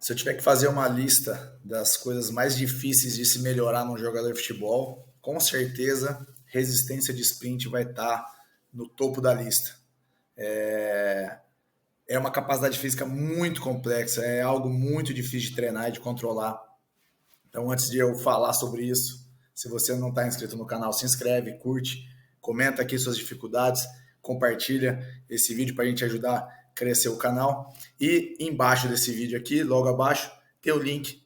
Se eu tiver que fazer uma lista das coisas mais difíceis de se melhorar num jogador de futebol, com certeza resistência de sprint vai estar no topo da lista. É uma capacidade física muito complexa, é algo muito difícil de treinar e de controlar. Então, antes de eu falar sobre isso, se você não está inscrito no canal, se inscreve, curte, comenta aqui suas dificuldades, compartilha esse vídeo para a gente ajudar a crescer o canal. E embaixo desse vídeo aqui, logo abaixo, tem o link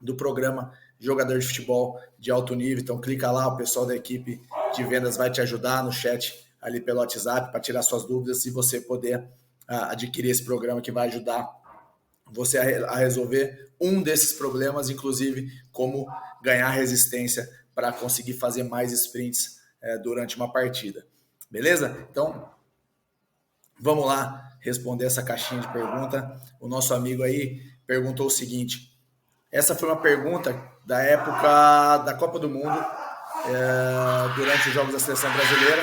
do programa Jogador de Futebol de Alto Nível. Então clica lá, o pessoal da equipe de vendas vai te ajudar no chat ali pelo WhatsApp para tirar suas dúvidas e você poder adquirir esse programa que vai ajudar você a resolver um desses problemas, inclusive como ganhar resistência para conseguir fazer mais sprints durante uma partida. Beleza? Então, vamos lá responder essa caixinha de pergunta. O nosso amigo aí perguntou o seguinte: essa foi uma pergunta da época da Copa do Mundo, durante os Jogos da Seleção Brasileira.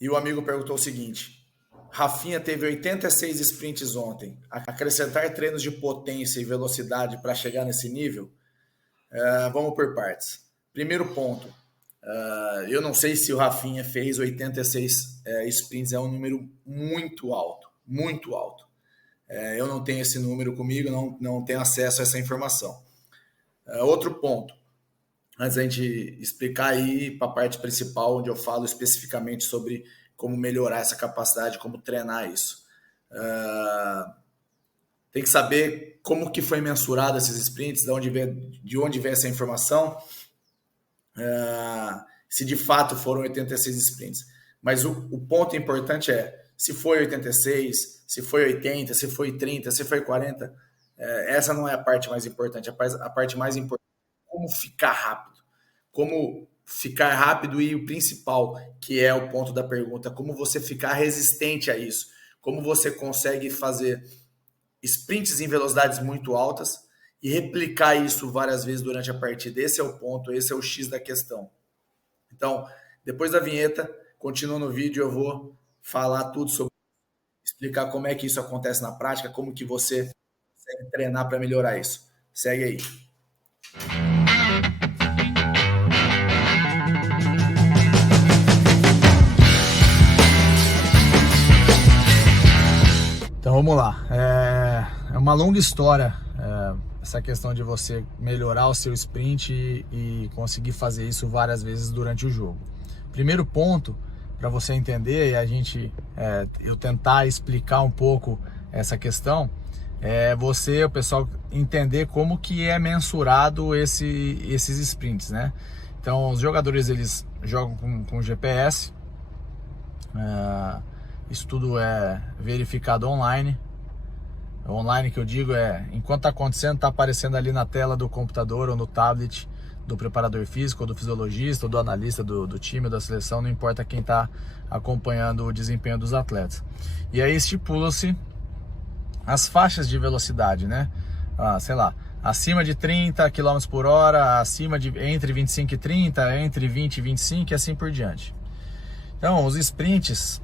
E o amigo perguntou o seguinte: Rafinha teve 86 sprints ontem. Acrescentar treinos de potência e velocidade para chegar nesse nível? Vamos por partes. Primeiro ponto. Eu não sei se o Rafinha fez 86 sprints, é um número muito alto, muito alto. Eu não tenho esse número comigo, não tenho acesso a essa informação. Outro ponto, antes da gente explicar aí para a parte principal, onde eu falo especificamente sobre como melhorar essa capacidade, como treinar isso. Tem que saber como que foi mensurado esses sprints, de onde veio essa informação, se de fato foram 86 sprints. Mas o ponto importante é, se foi 86, se foi 80, se foi 30, se foi 40, essa não é a parte mais importante. A parte mais importante é como ficar rápido. Como ficar rápido e o principal, que é o ponto da pergunta, como você ficar resistente a isso. Como você consegue fazer sprints em velocidades muito altas e replicar isso várias vezes durante a partida. Esse é o ponto, esse é o X da questão. Então, depois da vinheta, continua no vídeo, eu vou falar tudo sobre, explicar como é que isso acontece na prática, como que você consegue treinar para melhorar isso. Segue aí. Então vamos lá. É uma longa história essa questão de você melhorar o seu sprint e conseguir fazer isso várias vezes durante o jogo. Primeiro ponto para você entender e eu tentar explicar um pouco essa questão é o pessoal entender como que é mensurado esses sprints, né? Então os jogadores eles jogam com GPS. Isso tudo é verificado online. Online que eu digo enquanto está acontecendo, está aparecendo ali na tela do computador ou no tablet do preparador físico, ou do fisiologista, ou do analista do time ou da seleção, não importa quem está acompanhando o desempenho dos atletas. E aí estipula-se as faixas de velocidade, né? Sei lá, acima de 30 km por hora, entre 25 e 30, entre 20 e 25 e assim por diante. Então, os sprints,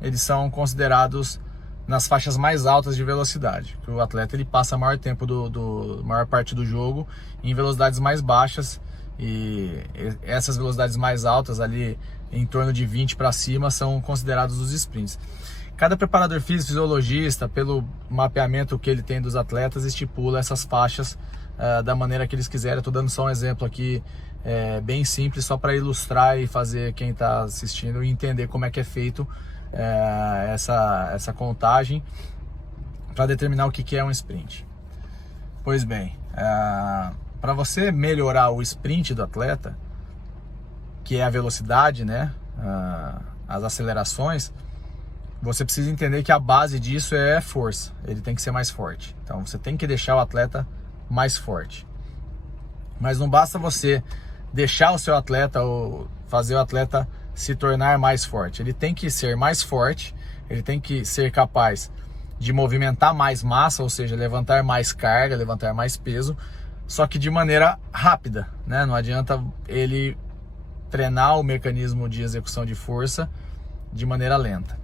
eles são considerados nas faixas mais altas de velocidade. O atleta ele passa a maior tempo maior parte do jogo em velocidades mais baixas, e essas velocidades mais altas ali em torno de 20 para cima são considerados os sprints. Cada preparador físico, fisiologista, pelo mapeamento que ele tem dos atletas, estipula essas faixas da maneira que eles quiserem. Estou dando só um exemplo aqui bem simples, só para ilustrar e fazer quem está assistindo entender como é que é feito essa contagem para determinar o que é um sprint. Pois bem, para você melhorar o sprint do atleta, que é a velocidade, né, as acelerações, você precisa entender que a base disso é força. Ele tem que ser mais forte. Então você tem que deixar o atleta mais forte. Mas não basta você deixar o seu atleta ou fazer o atleta se tornar mais forte. Ele tem que ser mais forte, ele tem que ser capaz de movimentar mais massa, ou seja, levantar mais carga, levantar mais peso, só que de maneira rápida, né? Não adianta ele treinar o mecanismo de execução de força de maneira lenta.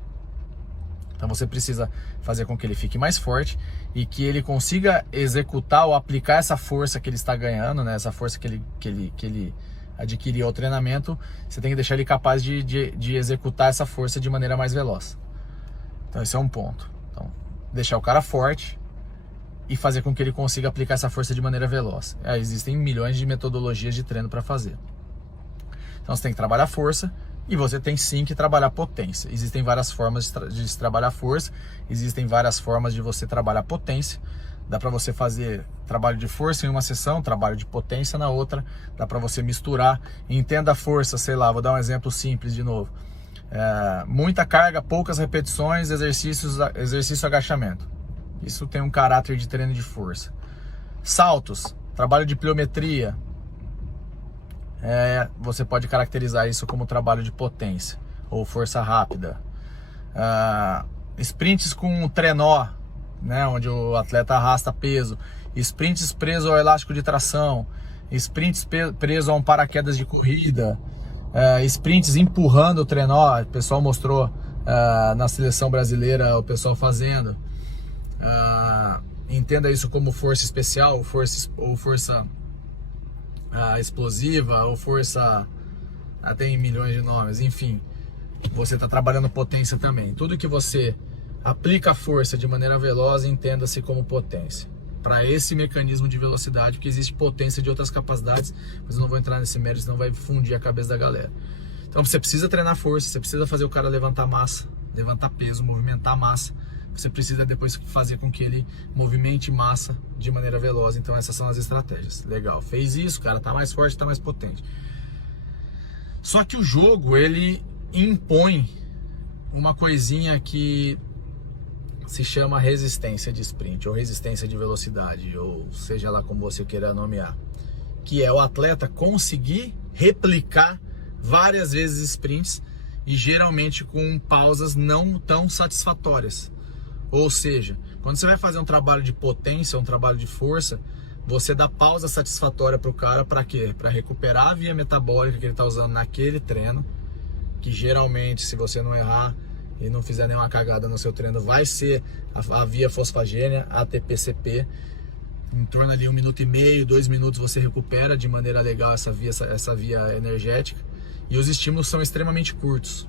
Então você precisa fazer com que ele fique mais forte e que ele consiga executar ou aplicar essa força que ele está ganhando, né? Essa força que ele adquiriu ao treinamento. Você tem que deixar ele capaz de executar essa força de maneira mais veloz. Então esse é um ponto. Então, deixar o cara forte e fazer com que ele consiga aplicar essa força de maneira veloz. Existem milhões de metodologias de treino para fazer. Então você tem que trabalhar força e você tem sim que trabalhar potência. Existem várias formas de se trabalhar força, existem várias formas de você trabalhar potência. Dá para você fazer trabalho de força em uma sessão, trabalho de potência na outra. Dá para você misturar. Entenda a força, sei lá, vou dar um exemplo simples de novo. Muita carga, poucas repetições, exercício agachamento. Isso tem um caráter de treino de força. Saltos, trabalho de pliometria. Você pode caracterizar isso como trabalho de potência ou força rápida. Sprints com trenó, né, onde o atleta arrasta peso. Sprints preso ao elástico de tração. Sprints preso a um paraquedas de corrida. Sprints empurrando o trenó. O pessoal mostrou na seleção brasileira o pessoal fazendo. Entenda isso como força especial, ou força explosiva, ou força, tem milhões de nomes, enfim, você está trabalhando potência também. Tudo que você aplica força de maneira veloz, entenda-se como potência, para esse mecanismo de velocidade, porque existe potência de outras capacidades, mas eu não vou entrar nesse mérito, senão vai fundir a cabeça da galera. Então você precisa treinar força, você precisa fazer o cara levantar massa, levantar peso, movimentar massa. Você precisa depois fazer com que ele movimente massa de maneira veloz. Então essas são as estratégias. Legal, fez isso, cara, tá mais forte, tá mais potente. Só que o jogo, ele impõe uma coisinha que se chama resistência de sprint, ou resistência de velocidade, ou seja lá como você queira nomear. Que é o atleta conseguir replicar várias vezes sprints e geralmente com pausas não tão satisfatórias. Ou seja, quando você vai fazer um trabalho de potência, um trabalho de força, você dá pausa satisfatória para o cara, para quê? Para recuperar a via metabólica que ele está usando naquele treino, que geralmente, se você não errar e não fizer nenhuma cagada no seu treino, vai ser a via fosfagênia, ATP-CP. Em torno ali 1 minuto e meio, 2 minutos você recupera de maneira legal essa via energética. E os estímulos são extremamente curtos.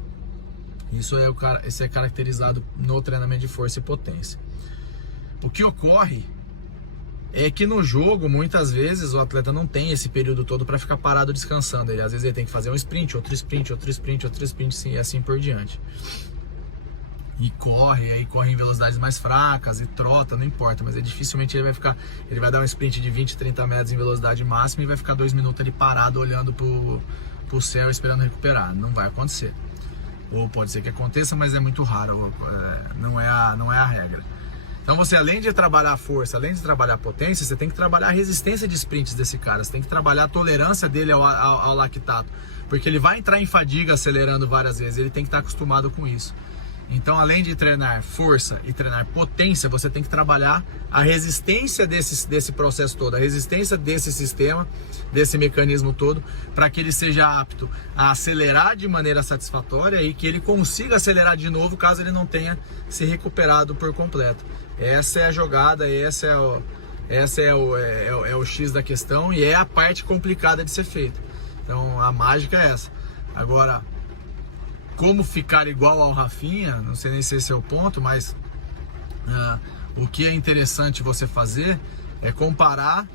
Isso é caracterizado no treinamento de força e potência. O que ocorre é que no jogo, muitas vezes, o atleta não tem esse período todo para ficar parado descansando. Às vezes ele tem que fazer um sprint, outro sprint, outro sprint, outro sprint, sim, e assim por diante. E corre em velocidades mais fracas, e trota, não importa, mas dificilmente ele vai dar um sprint de 20, 30 metros em velocidade máxima e vai ficar 2 minutos ali parado olhando pro céu esperando recuperar. Não vai acontecer. Ou pode ser que aconteça, mas é muito raro, não é a regra. Então você, além de trabalhar a força, além de trabalhar a potência, você tem que trabalhar a resistência de sprints desse cara, você tem que trabalhar a tolerância dele ao lactato, porque ele vai entrar em fadiga acelerando várias vezes, ele tem que estar acostumado com isso. Então, além de treinar força e treinar potência, você tem que trabalhar a resistência desse processo todo, a resistência desse sistema, desse mecanismo todo, para que ele seja apto a acelerar de maneira satisfatória e que ele consiga acelerar de novo caso ele não tenha se recuperado por completo. Essa é a jogada, esse é o X da questão e é a parte complicada de ser feita. Então, a mágica é essa. Agora, como ficar igual ao Rafinha, não sei nem se esse é o ponto, mas o que é interessante você fazer é comparar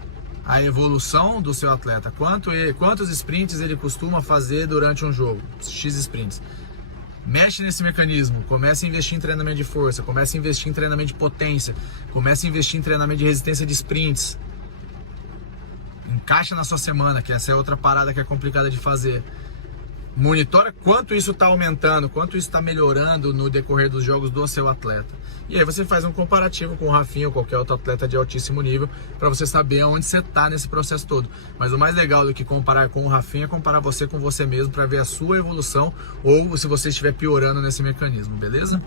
a evolução do seu atleta. Quantos sprints ele costuma fazer durante um jogo, X sprints. Mexe nesse mecanismo, comece a investir em treinamento de força, comece a investir em treinamento de potência, comece a investir em treinamento de resistência de sprints. Encaixa na sua semana, que essa é outra parada que é complicada de fazer. Monitora quanto isso está aumentando, quanto isso está melhorando no decorrer dos jogos do seu atleta. E aí você faz um comparativo com o Rafinha ou qualquer outro atleta de altíssimo nível para você saber aonde você está nesse processo todo. Mas o mais legal do que comparar com o Rafinha é comparar você com você mesmo para ver a sua evolução ou se você estiver piorando nesse mecanismo, beleza?